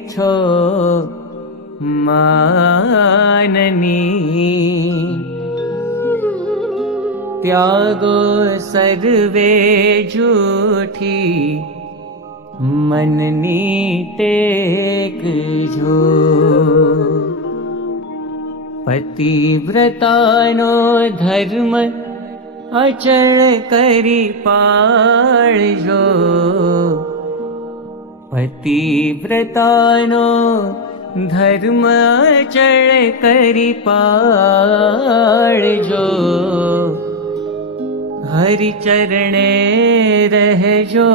इच्छो माननी। त्यागो सर्वे झूठी मननी टेक जो। पतिव्रतानो धर्म अचल करी पाळजो। पतिव्रतानो धर्म अचल करी पाळजो। हरि चरणे रहजो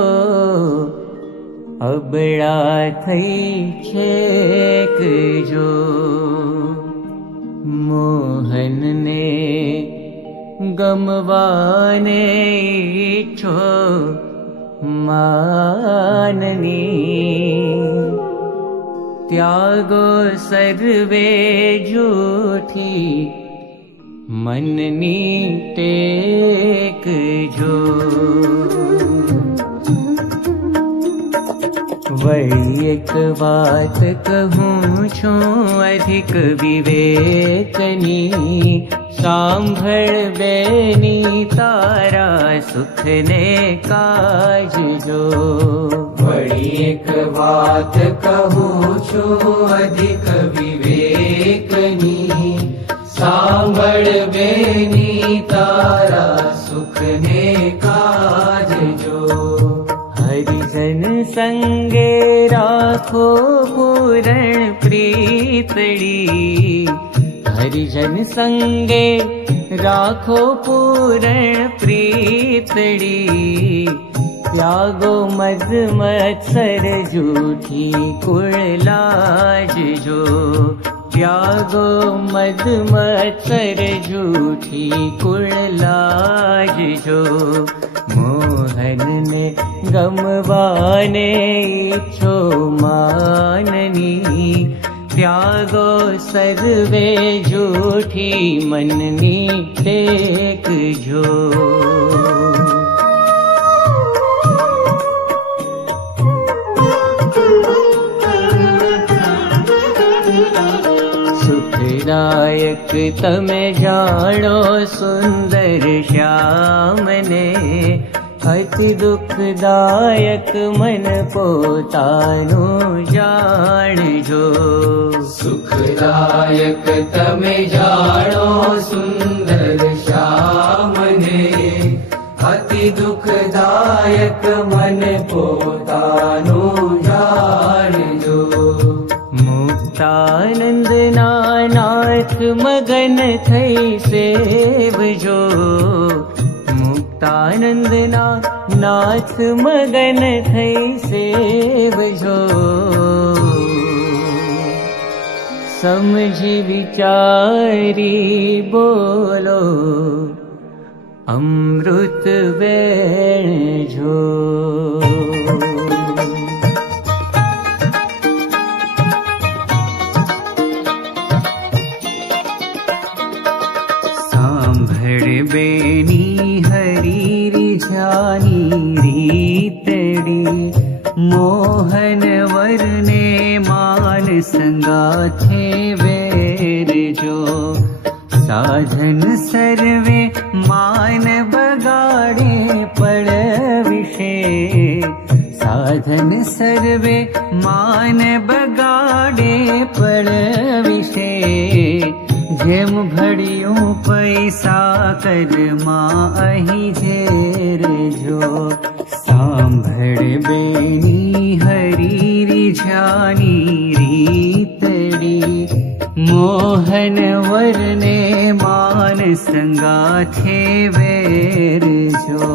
अबड़ा थई छेक जो। मोहन ने गमवाने इच्छो माननी। त्यागो सर्वे झूठी मननी टेक जो। वही एक बात कहूँ छूं अधिक विवेकनी। सांभळ बेनी तारा सुख ने काज जो। वही एक बात कहूँ छूं अधिक विवेकनी। सांभळ बेनी तारा सुख ने काज जो। हरिजन संगे राखो पूरण प्रीतड़ी। हरिजन संगे राखो पूरण प्रीतड़ी। त्यागो मद मत्सर झूठी कुळलाज जो। त्यागो मद मत्सर झूठी कुळलाज जो। मोहन ने गमवाने इच्छो माननी। त्यागो सर्वे झूठी मननी टेक जो। सुखदायक तमे जानो सुंदर श्याम ने। अति दुखदायक मन पोतानु जाणजो। सुखदायक तमे जानो सुंदर श्याम ने। अति दुखदायक मन पोतानु जाणजो। मुक्तानंद नाथ मगन थई सेवजो। मुक्तानंद नाथ मगन थई सेवजो। समझी विचारी बोलो अमृत वेण जो। सांभळ बेनी हरी रिझानी रीतड़ी। मोहन वरने मान संगाथे वेर जो। साधन सर्वे मान बगाड़े पड़ विषे। साधन सर्वे मान बगाड़े पड़ विषे। जेम भड़ियों पैसा करमा अही झेर जो। सांभळ बेनी हरी रिझानी रीतड़ी। मोहन वरने मान संगाथे वेर जो।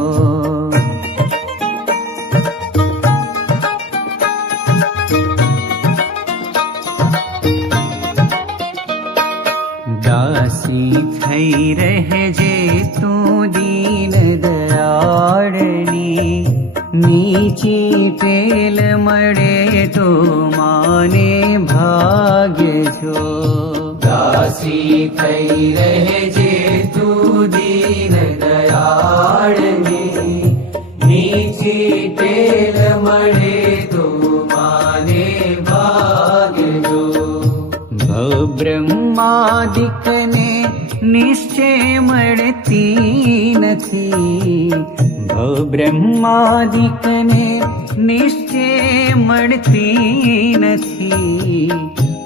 दासी थई रहजे तू दीन दयाळनी। नीची पेल मळे तो माने भाग्य जो। दासी थई रहजे तू दीन दयाळनी। नीची पेल मळे तो माने भाग्य બ્રહ્માદિકને નિશ્ચય મળતી નથી. બ્રહ્માદિકને નિશ્ચય મળતી નથી.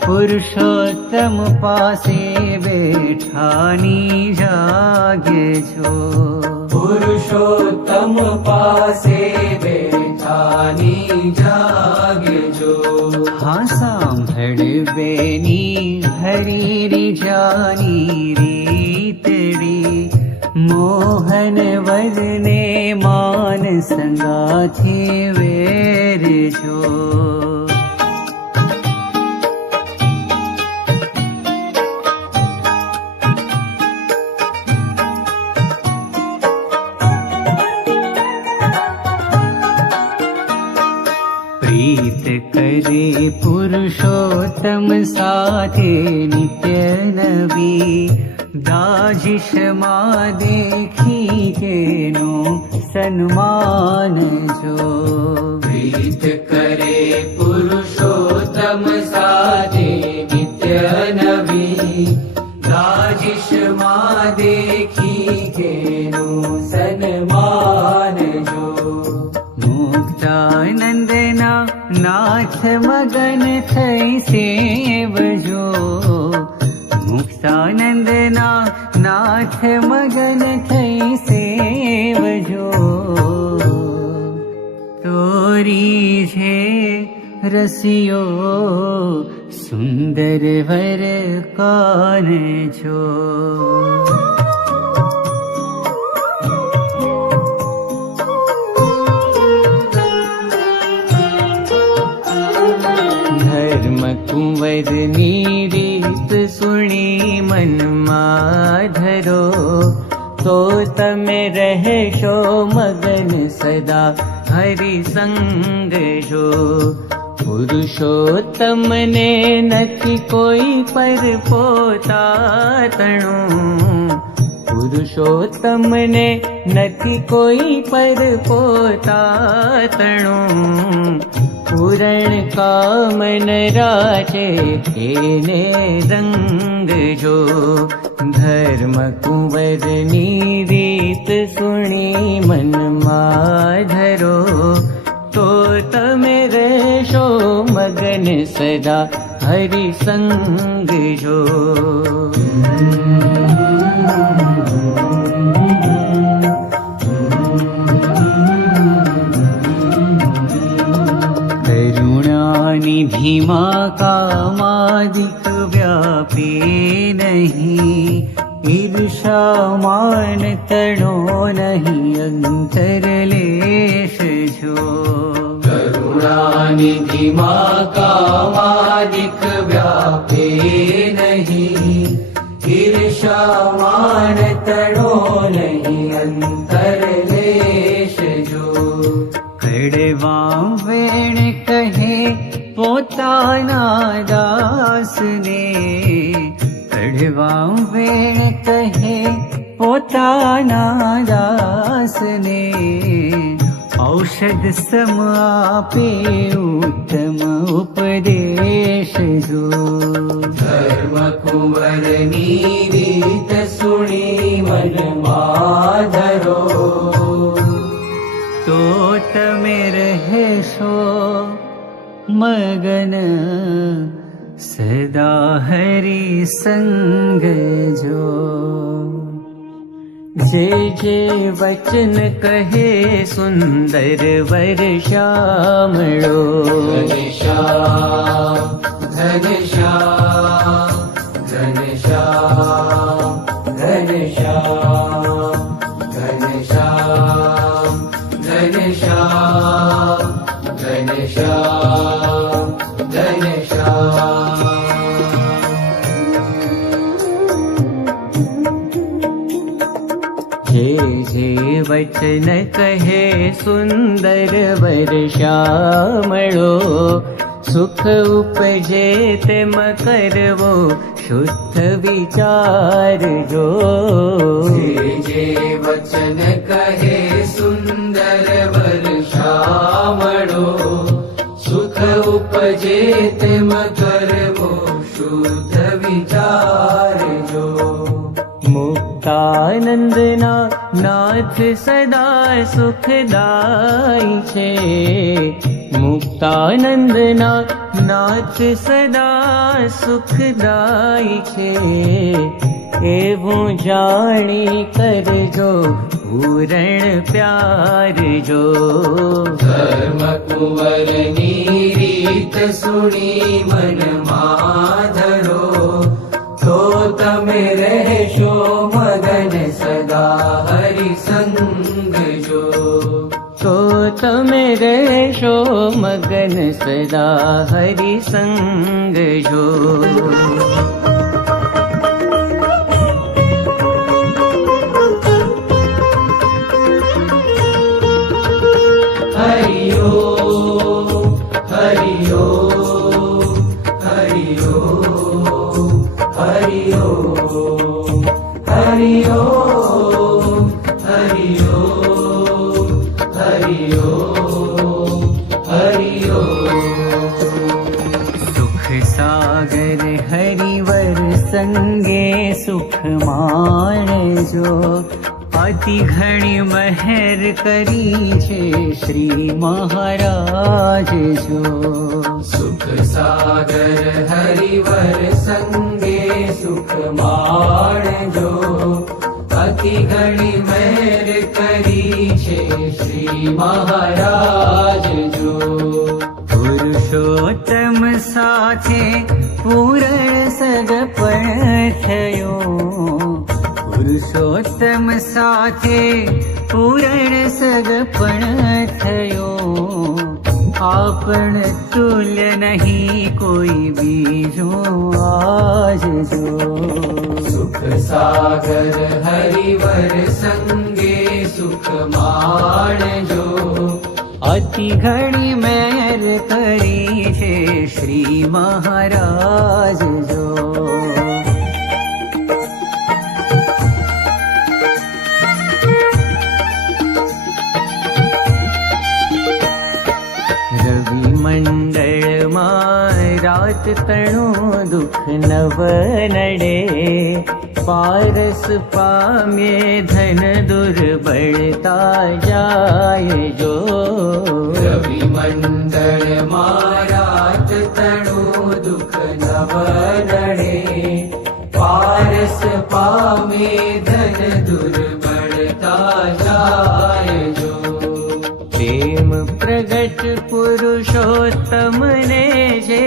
પુરુષોત્તમ પાસે બેઠાની જાગજો. પુરુષોત્તમ પાસે બેઠાની જાગજો. હા સાંભળવેની હરી જાની રીતડી. મોહન વદને માન સંગાથી વેરજો. પ્રીત કરે પુરુષોત્તમ સાથે નિત્ય નવી. દાજિશમાં દેખી તેનો સન્માન જો. પ્રીત કરે પુરુષોત્તમ સાથે નિત્ય નવી. દાજિશમાં દેખી તેનું સન્માન જો. મુક્તાનંદના નાથ મગન થઈ સેવજો. મુક્તાનંદના નાથ મગન થઈ સેવજો. તોરી છે રસિયો સુંદર વર કાન જો. ધર્મ કુંવરની રીત સુણી મનમાં ધરો. તો તમે રહેશો મગન સદા હરિસંગ જો. પુરુષોત્તમને નથી કોઈ પર પોતાતણું. પુરુષોત્તમને નથી કોઈ પર પોતાતણું. પૂરણ કામન રાચે એને રંગ જો. ધર્મ કુંવરની રીત સુણી મનમાં ધરો. તો તમે રહેશો મગન સદા હરિસંગ જો. નિધિમાં કામાદિક વ્યાપે નહીં. ઈર્ષામાન તણો નહીં અંતર લેશ જો. કરુણાનિધિમાં કામાદિક વ્યાપે નહીં. ઈર્ષામાન તણો નહીં અંતર લેશ જો. કડવા વેણ કહે પોતાના દાસને. કડવા વેણ કહે પોતાના દાસને. ઔષધ સમ આપે ઉત્તમ ઉપદેશ જો. ધર્મ કુંવરની રીત સુણી મનમાં ધરો. તો તમે રહેશો મગન સદા હરિસંગ જો. જે જે વચન કહે સુંદર વર શ્યામળો. ઘનશ્યામ ઘનશ્યામ ઘનશ્યામ ઘનશ્યામ ઘનશ્યામ ઘનશ્યામ ઘનશ્યામ ઘનશ્યામ. જે જે વચન કહે સુંદર વર શ્યામળો. સુખ ઉપજે તેમ કરવો શુદ્ધ વિચાર જો. જે વચન કહે સુંદર વર શ્યામળો. સુખ ઉપજે તેમ કરવો શુદ્ધ વિચારજો. મુક્તાનંદના નાથ સદા સુખદાય છે. મુક્તાનંદના નાથ સદા સુખદાય છે. એવું જાણી કરજો પૂરણ પ્યારજો. ધર્મ કુંવરની રીત સુણી મનમાં ધરો, તો તમે રહેશો મગન સદા હરિસંગ જો. તો તમે રહેશો મગન સદા હરિસંગ જો. સુખ સાગર હરિવર સંગે સુખ માણજો. અતિ ઘણી મહેર કરી છે શ્રી મહારાજ જો. સુખ સાગર હરિવર સંગે સુખ માણજો. અતિ ઘણી મહેર કરી છે શ્રી મહારાજ જો. પુરુષોત્તમ સાથે પૂરણ સગપણ થયો. પુરુષોત્તમ સાથે પૂરણ સગપણ થયો. આપણ તુલ્ય નહીં કોઈ બીજું આજ જો. સુખ સાગર હરિવર સંગે સુખ માણજો. અતિ ઘણી મહેર કરી છે શ્રી મહારાજ જો. રવિ મંડળમાં રાત તણું દુઃખ નવ નડે. પારસ પામ્યે ધન દુર્બળતા જાય જો. રવિ મંડળ મારાત તણું દુઃખ નવ નડે. પારસ પામે ધન દુર્બળતા જાય જો. પ્રેમ પ્રગટ પુરુષોત્તમને જે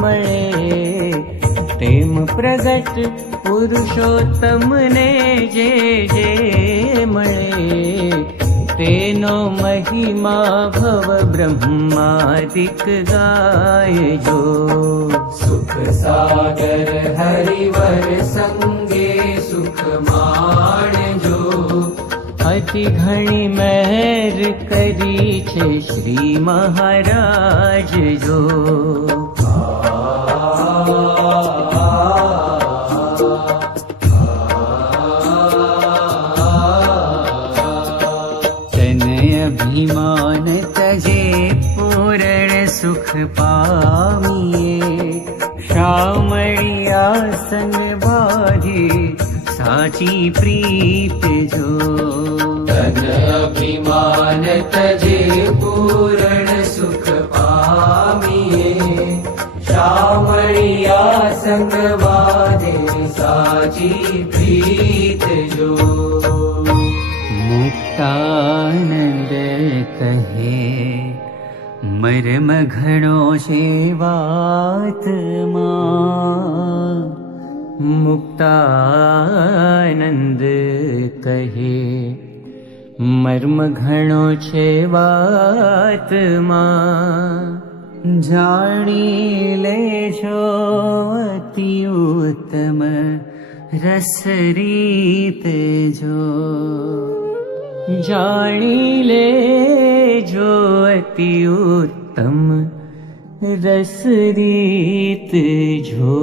મળે. પ્રેમ પ્રગટ પુરુષોત્તમને જે મળે. તેનો મહિમા ભવ બ્રહ્માદિક ગાયજો. સુખ સાગર હરિવર સંગે સુખ માણજો. અતિ ઘણી મહેર કરી છે શ્રી મહારાજ જો. અભિમાન તજે પૂરણ સુખ પામીએ. શામળિયા સંગ બાધી સાચી પ્રીત જો. તન અભિમાન તજે પૂરણ સુખ પામીએ. શામળિયા સંગ બાધે સાચી પ્રીત જો. મુક્તાનંદ કહે મરમ ઘણો છે વાતમાં. મુક્તાનંદ કહે મર્મ ઘણો છે વાતમાં. જાણી લેજો અતિ ઉત્તમ રસ રીત જો. જાણી લેજો અતિ ઉત્તમ રસ રીત જો.